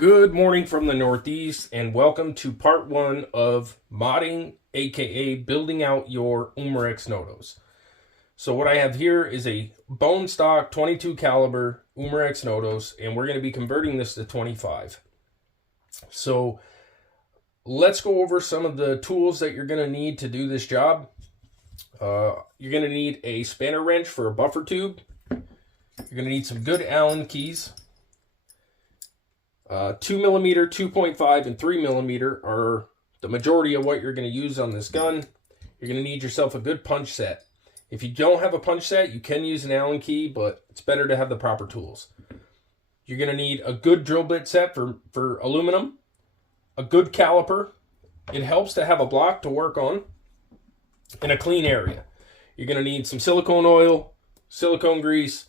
Good morning from the Northeast, and welcome to part one of modding, aka building out your Umarex Notos. So what I have here is a bone stock 22 caliber Umarex Notos, and we're going to be converting this to 25. So let's go over some of the tools that you're going to need to do this job. You're going to need a spanner wrench for a buffer tube. You're going to need some good Allen keys. 2mm, 2.5, and 3mm are the majority of what you're going to use on this gun. You're going to need yourself a good punch set. If you don't have a punch set, you can use an Allen key, but it's better to have the proper tools. You're going to need a good drill bit set for aluminum, a good caliper. It helps to have a block to work on, and a clean area. You're going to need some silicone oil, silicone grease,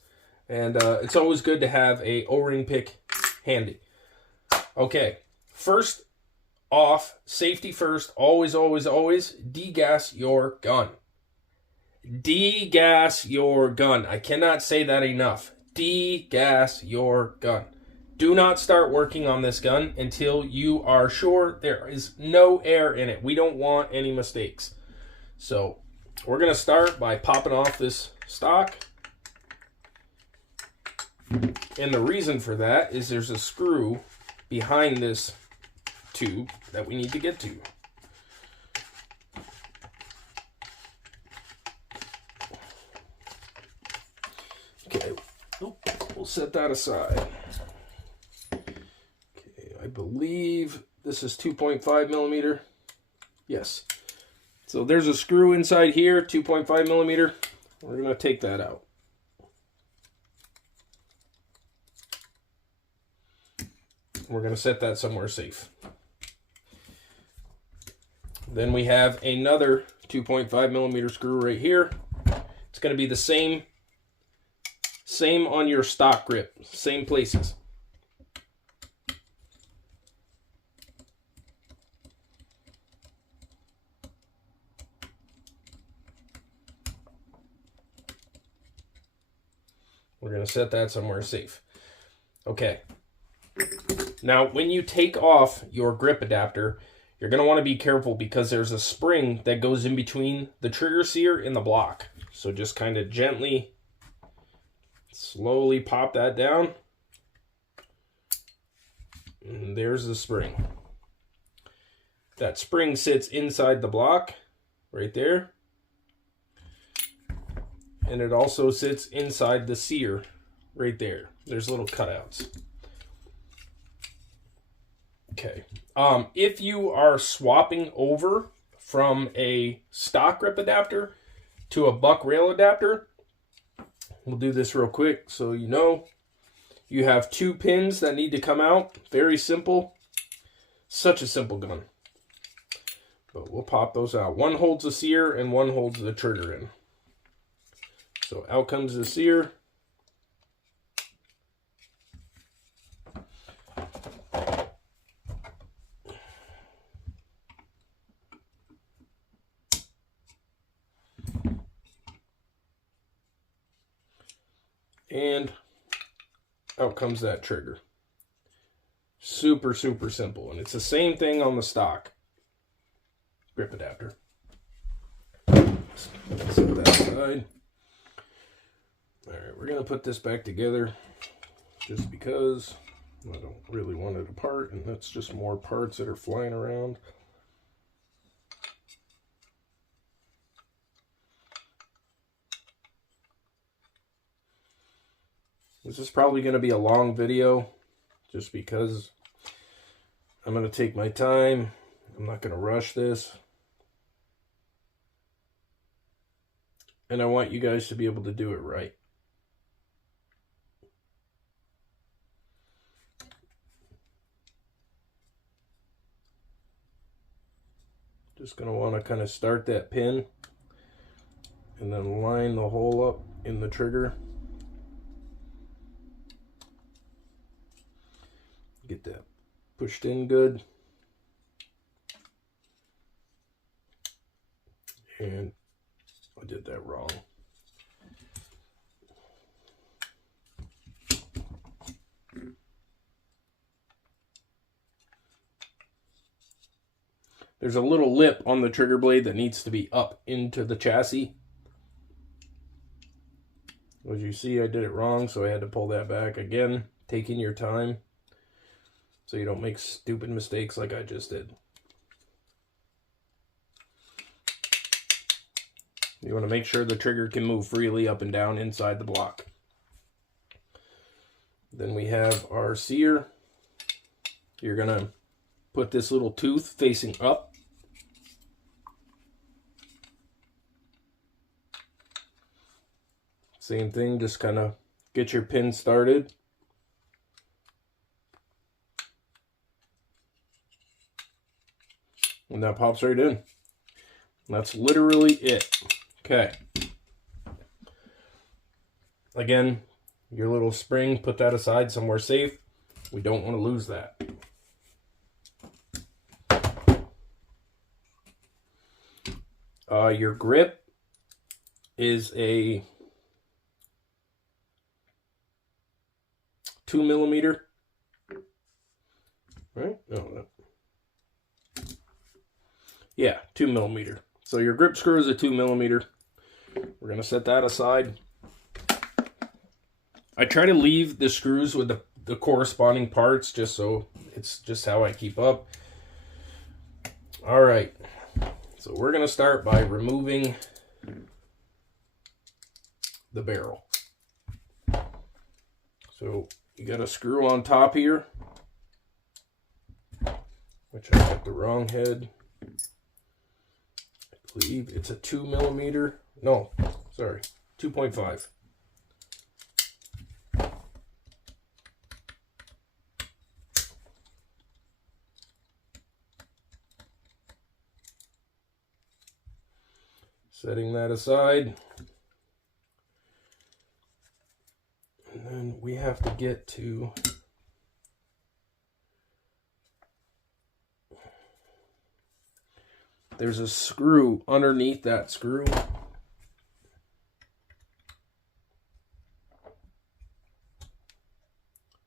and it's always good to have a O-ring pick handy. Okay, first off, safety first, always, degas your gun. Degas your gun. I cannot say that enough. Degas your gun. Do not start working on this gun until you are sure there is no air in it. We don't want any mistakes. So, we're going to start by popping off this stock. And the reason for that is there's a screw behind this tube that we need to get to. Okay, we'll set that aside. Okay, I believe this is 2.5mm. Yes. So there's a screw inside here, 2.5mm. We're going to take that out. We're going to set that somewhere safe. Then we have another 2.5mm screw right here. It's going to be the same on your stock grip, same places. We're going to set that somewhere safe. Okay. Now, when you take off your grip adapter, you're going to want to be careful because there's a spring that goes in between the trigger sear and the block. So just kind of gently, slowly pop that down. And there's the spring. That spring sits inside the block, right there. And it also sits inside the sear, right there. There's little cutouts. Okay, if you are swapping over from a stock grip adapter to a Buckrail adapter, we'll do this real quick so you know. You have two pins that need to come out. Very simple. Such a simple gun. But we'll pop those out. One holds the sear and one holds the trigger in. So out comes the sear. And out comes that trigger. Super simple. And it's the same thing on the stock grip adapter. Set that aside. Alright, we're going to put this back together just because I don't really want it apart, and that's just more parts that are flying around. This is probably going to be a long video just because I'm going to take my time. I'm not going to rush this. And I want you guys to be able to do it right. Just going to want to kind of start that pin and then line the hole up in the trigger. Get that pushed in good. And I did that wrong. there's a little lip on the trigger blade that needs to be up into the chassis. As you see, I did it wrong, so I had to pull that back again, taking your time so you don't make stupid mistakes like I just did. You want to make sure the trigger can move freely up and down inside the block. Then we have our sear. You're going to put this little tooth facing up. Same thing, just kind of get your pin started. And that pops right in. That's literally it. Okay. Again, your little spring, put that aside somewhere safe. We don't want to lose that. Your grip is a 2 millimeter. Right? No. Yeah, 2 millimeter. So your grip screw is a 2 millimeter. We're going to set that aside. I try to leave the screws with the corresponding parts just so it's just how I keep up. All right. So we're going to start by removing the barrel. So you got a screw on top here, which I got the wrong head. I believe it's a 2 millimeter. No, sorry, 2.5. Setting that aside. And then we have to get to there's a screw underneath that screw.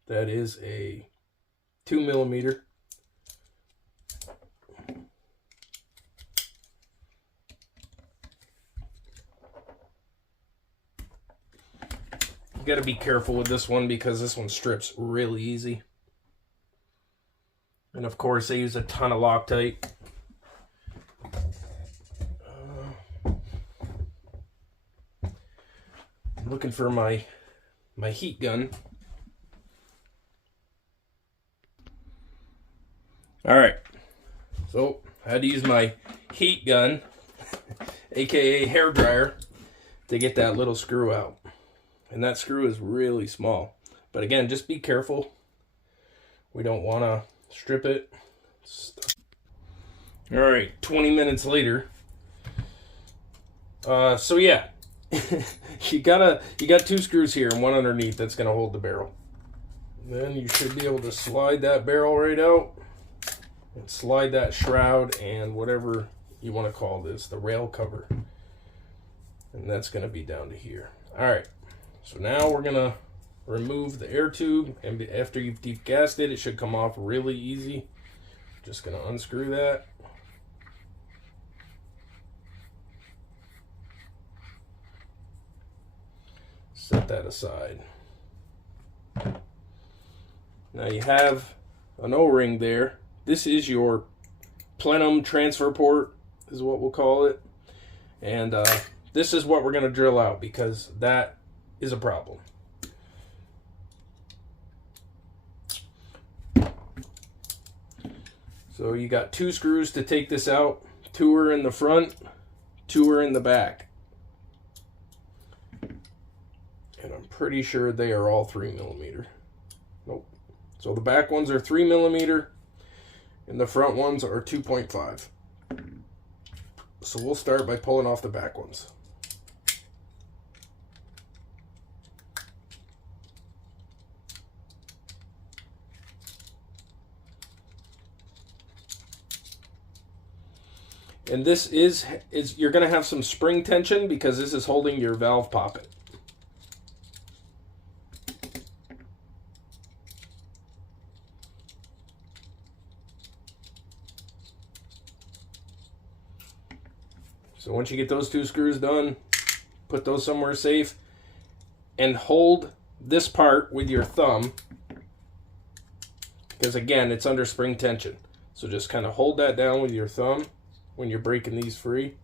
That is a 2 millimeter. You got to be careful with this one because this one strips really easy. And of course, they use a ton of Loctite. I'm looking for my heat gun. All right, so I had to use my heat gun, aka hair dryer, to get that little screw out. And that screw is really small. But again, just be careful. We don't want to strip it. All right, 20 minutes later. So yeah, you got 2 screws here and one underneath that's going to hold the barrel. Then you should be able to slide that barrel right out and slide that shroud and whatever you want to call this, the rail cover. And that's going to be down to here. All right. So now we're going to remove the air tube, and after you've degassed it, it should come off really easy. Just going to unscrew that. Set that aside. Now you have an O-ring there. This is your plenum transfer port, is what we'll call it. And this is what we're going to drill out because that is a problem. So you got 2 screws to take this out. 2 are in the front, 2 are in the back. And I'm pretty sure they are all 3 millimeter. Nope. So the back ones are 3 millimeter and the front ones are 2.5. So we'll start by pulling off the back ones. And this is you're going to have some spring tension because this is holding your valve poppet. So once you get those 2 screws done, put those somewhere safe and hold this part with your thumb, because again, it's under spring tension. So just kind of hold that down with your thumb when you're breaking these free.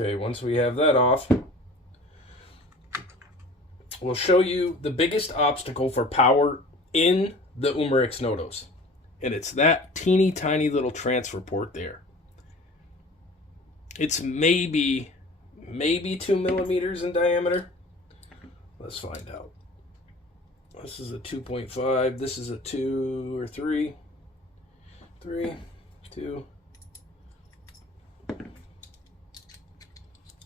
Okay, once we have that off, we'll show you the biggest obstacle for power in the Umarex Notos. And it's that teeny tiny little transfer port there. It's maybe 2 millimeters in diameter. Let's find out. This is a 2.5. This is a 2 or 3. 3, 2.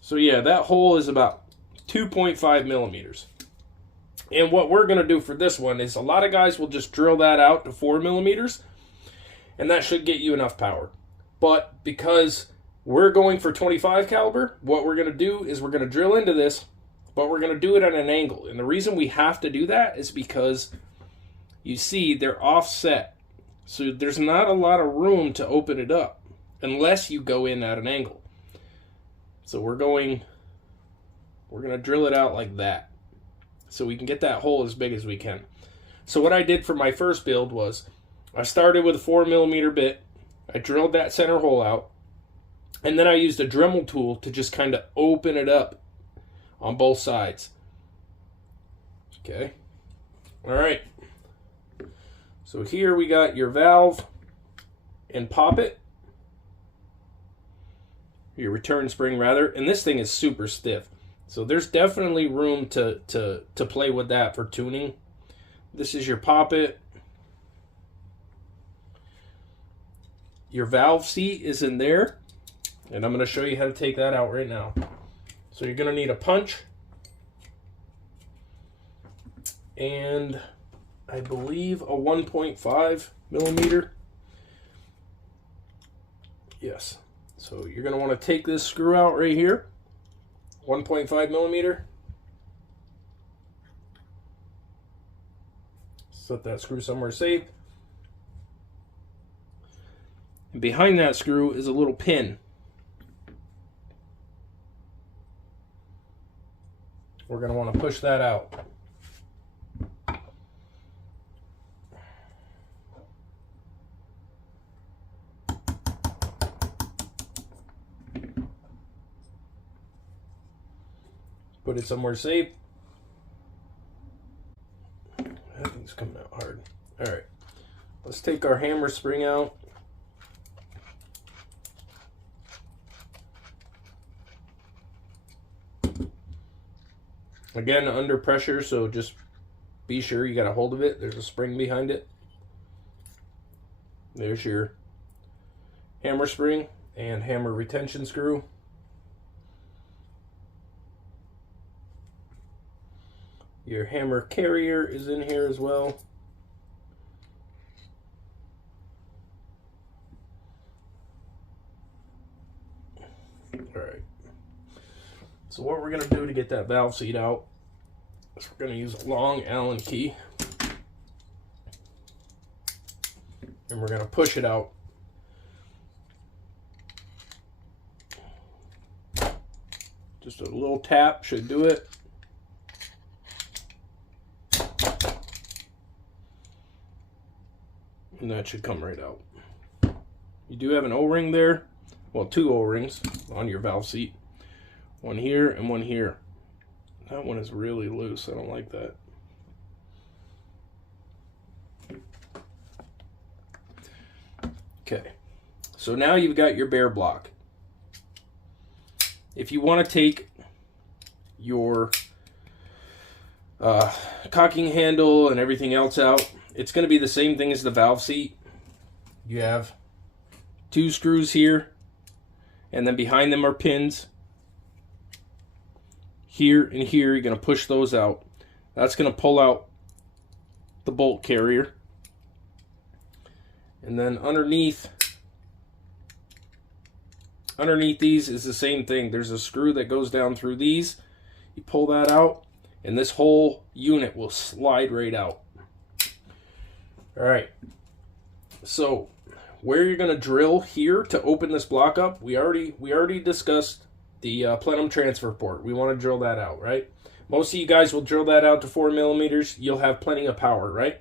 So yeah, that hole is about 2.5 millimeters. And what we're going to do for this one is a lot of guys will just drill that out to 4 millimeters, and that should get you enough power. But because we're going for 25 caliber, what we're going to do is we're going to drill into this, but we're going to do it at an angle. And the reason we have to do that is because you see they're offset. So there's not a lot of room to open it up unless you go in at an angle. So we're going to drill it out like that so we can get that hole as big as we can. So what I did for my first build was I started with a 4 millimeter bit. I drilled that center hole out, and then I used a Dremel tool to just kind of open it up on both sides. Okay. All right. So here we got your valve and poppet. Your return spring rather, and this thing is super stiff, so there's definitely room to play with that for tuning. This is your poppet. Your valve seat is in there, and I'm going to show you how to take that out right now. So you're going to need a punch and I believe a 1.5 millimeter. Yes. So you're going to want to take this screw out right here, 1.5 millimeter. Set that screw somewhere safe. And behind that screw is a little pin. We're going to want to push that out. Put it somewhere safe. That thing's coming out hard. All right, let's take our hammer spring out. Again, under pressure, so just be sure you got a hold of it. There's a spring behind it. There's your hammer spring and hammer retention screw. Your hammer carrier is in here as well. Alright. So what we're going to do to get that valve seat out is we're going to use a long Allen key. And we're going to push it out. Just a little tap should do it. And that should come right out. You do have an O-ring there. Well, 2 O-rings on your valve seat. One here and one here. That one is really loose. I don't like that. Okay. So now you've got your bare block. If you want to take your cocking handle and everything else out, it's going to be the same thing as the valve seat. You have 2 screws here, and then behind them are pins. here and here. You're going to push those out. That's going to pull out the bolt carrier. And then underneath these is the same thing. There's a screw that goes down through these. You pull that out, and this whole unit will slide right out. All right. So where you're going to drill here to open this block up, we already discussed the plenum transfer port. We want to drill that out, right? Most of you guys will drill that out to 4 millimeters. You'll have plenty of power, right?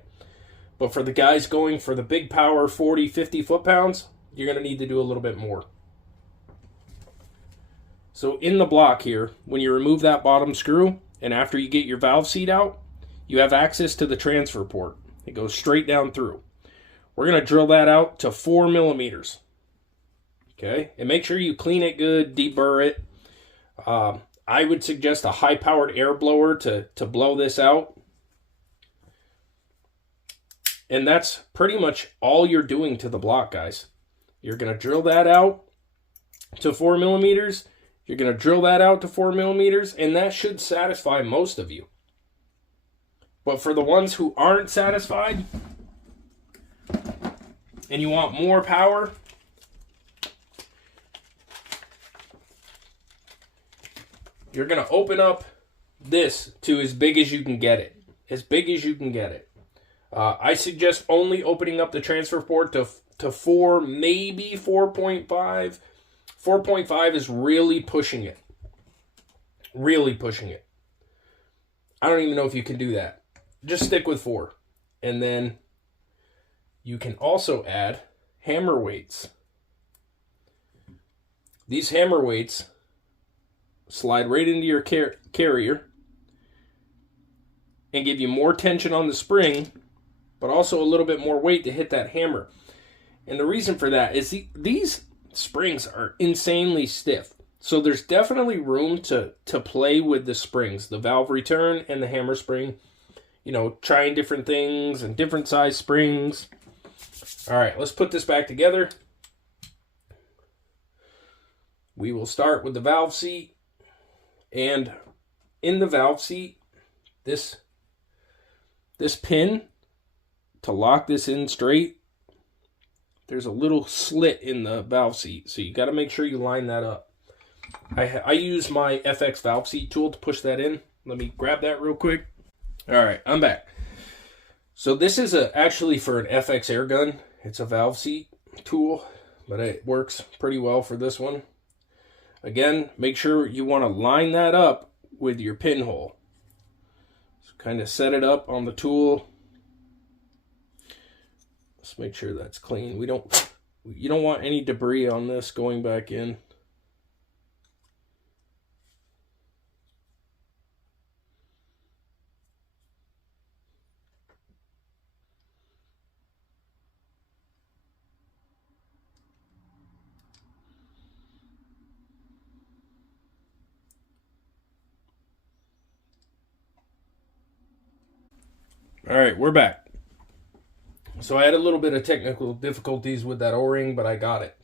But for the guys going for the big power 40, 50 foot-pounds, you're going to need to do a little bit more. So in the block here, when you remove that bottom screw, and after you get your valve seat out, you have access to the transfer port. It goes straight down through. We're going to drill that out to 4 millimeters. Okay? And make sure you clean it good, deburr it. I would suggest a high-powered air blower to blow this out. And that's pretty much all you're doing to the block, guys. You're going to drill that out to 4 millimeters. You're going to drill that out to 4 millimeters, and that should satisfy most of you. But for the ones who aren't satisfied, and you want more power, you're going to open up this to as big as you can get it. As big as you can get it. I suggest only opening up the transfer port to 4, maybe 4.5. 4.5 is really pushing it. Really pushing it. I don't even know if you can do that. Just stick with 4. And then you can also add hammer weights. These hammer weights slide right into your carrier and give you more tension on the spring, but also a little bit more weight to hit that hammer. And the reason for that is these springs are insanely stiff. So there's definitely room to play with the springs, the valve return and the hammer spring. You know, trying different things and different size springs. All right, let's put this back together. We will start with the valve seat. And in the valve seat, this pin to lock this in straight, there's a little slit in the valve seat. So you got to make sure you line that up. I use my FX valve seat tool to push that in. Let me grab that real quick. All right, I'm back. So this is actually for an FX air gun. It's a valve seat tool, but it works pretty well for this one. Again, make sure you want to line that up with your pinhole. So kind of set it up on the tool. Let's make sure that's clean. You don't want any debris on this going back in. All right, we're back. So I had a little bit of technical difficulties with that O-ring, but I got it.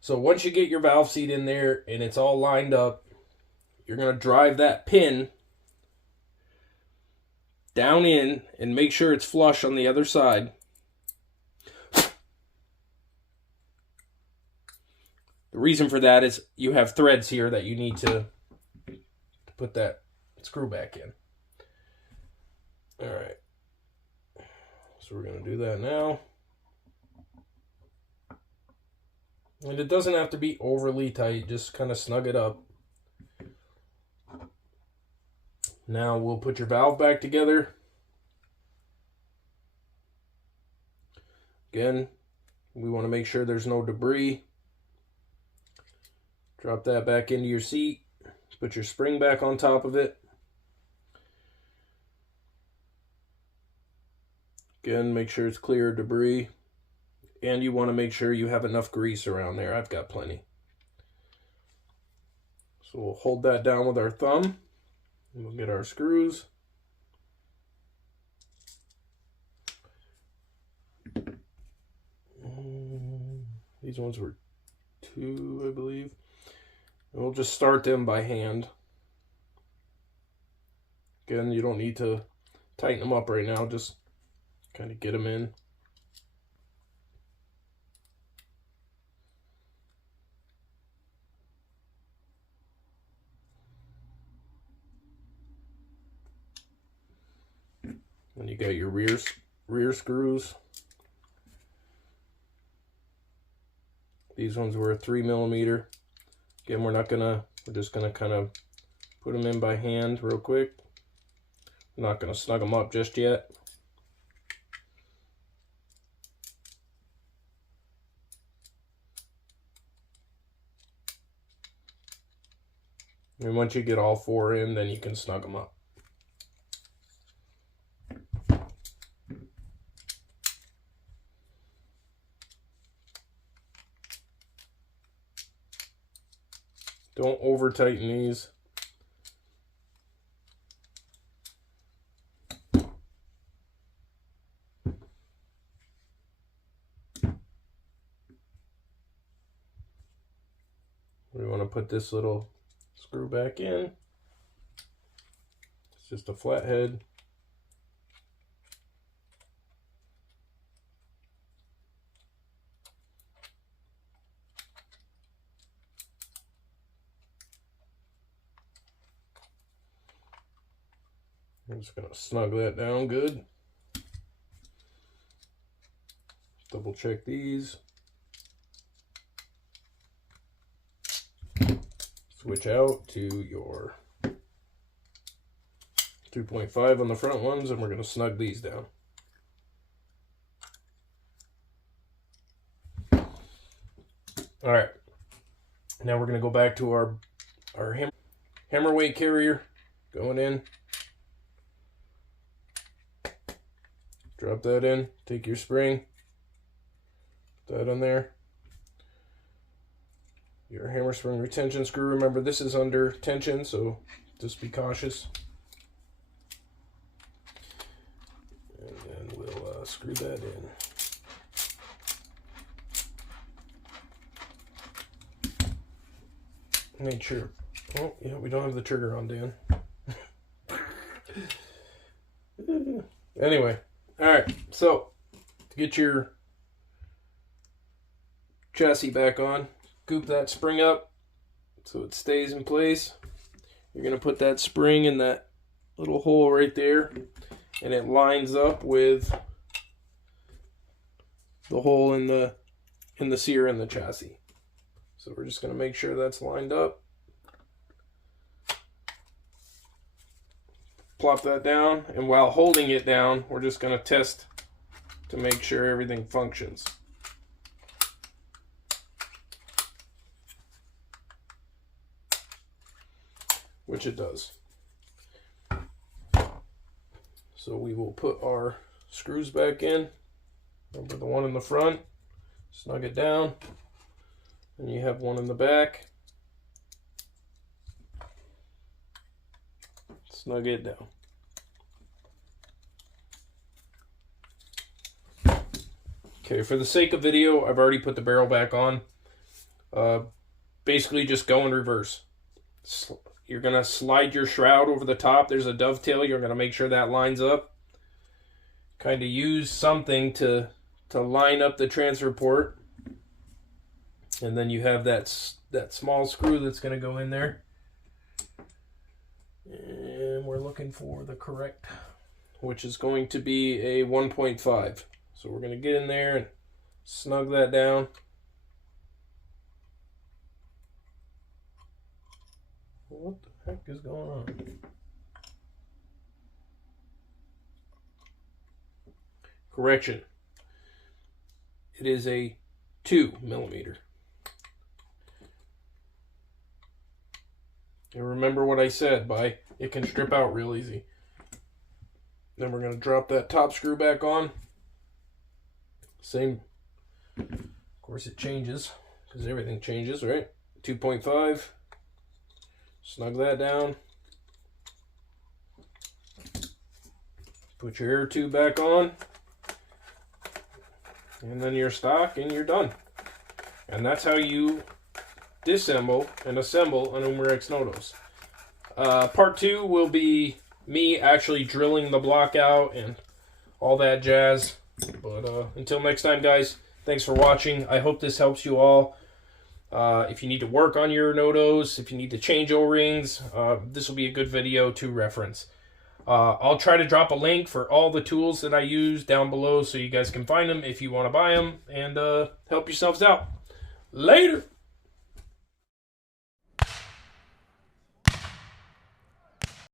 So once you get your valve seat in there and it's all lined up, you're going to drive that pin down in and make sure it's flush on the other side. The reason for that is you have threads here that you need to put that screw back in. All right. So we're going to do that now. And it doesn't have to be overly tight, just kind of snug it up. Now we'll put your valve back together. Again, we want to make sure there's no debris. Drop that back into your seat. Put your spring back on top of it. Again, make sure it's clear of debris. And you want to make sure you have enough grease around there. I've got plenty. So we'll hold that down with our thumb. And we'll get our screws. These ones were 2, I believe. And we'll just start them by hand. Again, you don't need to tighten them up right now, just kind of get them in. And you got your rear screws. These ones were 3mm. Again, we're just gonna kind of put them in by hand real quick. I'm not gonna snug them up just yet. And once you get all 4 in, then you can snug them up. Don't over tighten these. We want to put this little screw back in. It's just a flathead. I'm just going to snug that down good. Double check these. Switch out to your 2.5 on the front ones, and we're going to snug these down. All right, now we're going to go back to our hammer weight carrier, going in. Drop that in, take your spring, put that on there. Your hammer spring retention screw, remember this is under tension, so just be cautious. And then we'll screw that in. Make sure, oh yeah, we don't have the trigger on, Dan. Anyway, all right, so to get your chassis back on, scoop that spring up so it stays in place. You're going to put that spring in that little hole right there, and it lines up with the hole in the sear in the chassis. So we're just going to make sure that's lined up. Plop that down, and while holding it down, we're just going to test to make sure everything functions. Which it does. So we will put our screws back in. Remember the one in the front, snug it down, and you have one in the back. Snug it down. Okay, for the sake of video, I've already put the barrel back on. Basically just go in reverse. You're going to slide your shroud over the top. There's a dovetail. You're going to make sure that lines up. Kind of use something to line up the transfer port. And then you have that small screw that's going to go in there. And we're looking for the correct, which is going to be a 1.5. So we're going to get in there and snug that down. What the heck is going on? Correction. It is a 2mm. And remember what I said, it can strip out real easy. Then we're going to drop that top screw back on. Same. Of course it changes, because everything changes, right? 2.5. Snug that down. Put your air tube back on. And then you're stock, and you're done. And that's how you disassemble and assemble an Umarex Notos. Part 2 will be me actually drilling the block out and all that jazz. But until next time, guys, thanks for watching. I hope this helps you all. If you need to work on your Notos, if you need to change O-rings, this will be a good video to reference. I'll try to drop a link for all the tools that I use down below so you guys can find them if you want to buy them, and help yourselves out. Later!